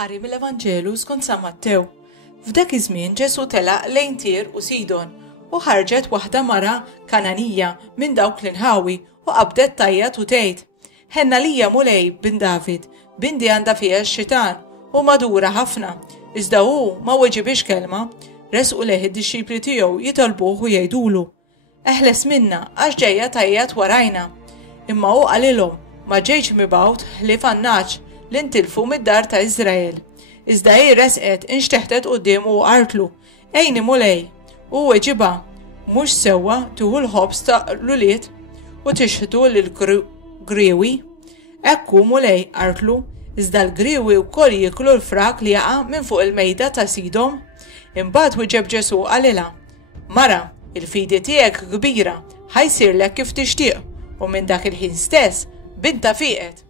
Qari mill-Evanġelu skont San Mattew. F'dak iż-żmien Ġesu telaq lejn Tir u Sidon u ħarġet waħda mara Kananija minn dawk l-inħawi u qabdet tajjat u tgħid: Ħenna lija mulej bin David, bindi għandha fiha x-xitan u madura ħafna, iżda hu ma weġibix kelma. Resqu lejh id-dixxipli tiegħu jitolbuh u jgħidulu: Eħles minna għax ġejja tajjat warajna. Imma hu qalilhom: ma ġejtx mibgħut ħlief għan-naċ li ntilfu mid-dar ta' Iżrael. Iżda hi resqet inxteħtet qudiemu u qartlu: Ejni mulej. U weġibha: mhux sewwa tieħu l-ħobż ta' l-uliet u tixħtu lill-griewi. Ekku mulej qartlu, iżda l-griewi wkoll jieklu l-frak li jaqa' minn fuq il-mejda ta' sidhom. Imbagħad wieġeb Ġesu qalilha: Mara, il-fidi tiegħek kbira, ħajsirlek kif tixtieq. U minn dak il-ħin stess binta fieqet.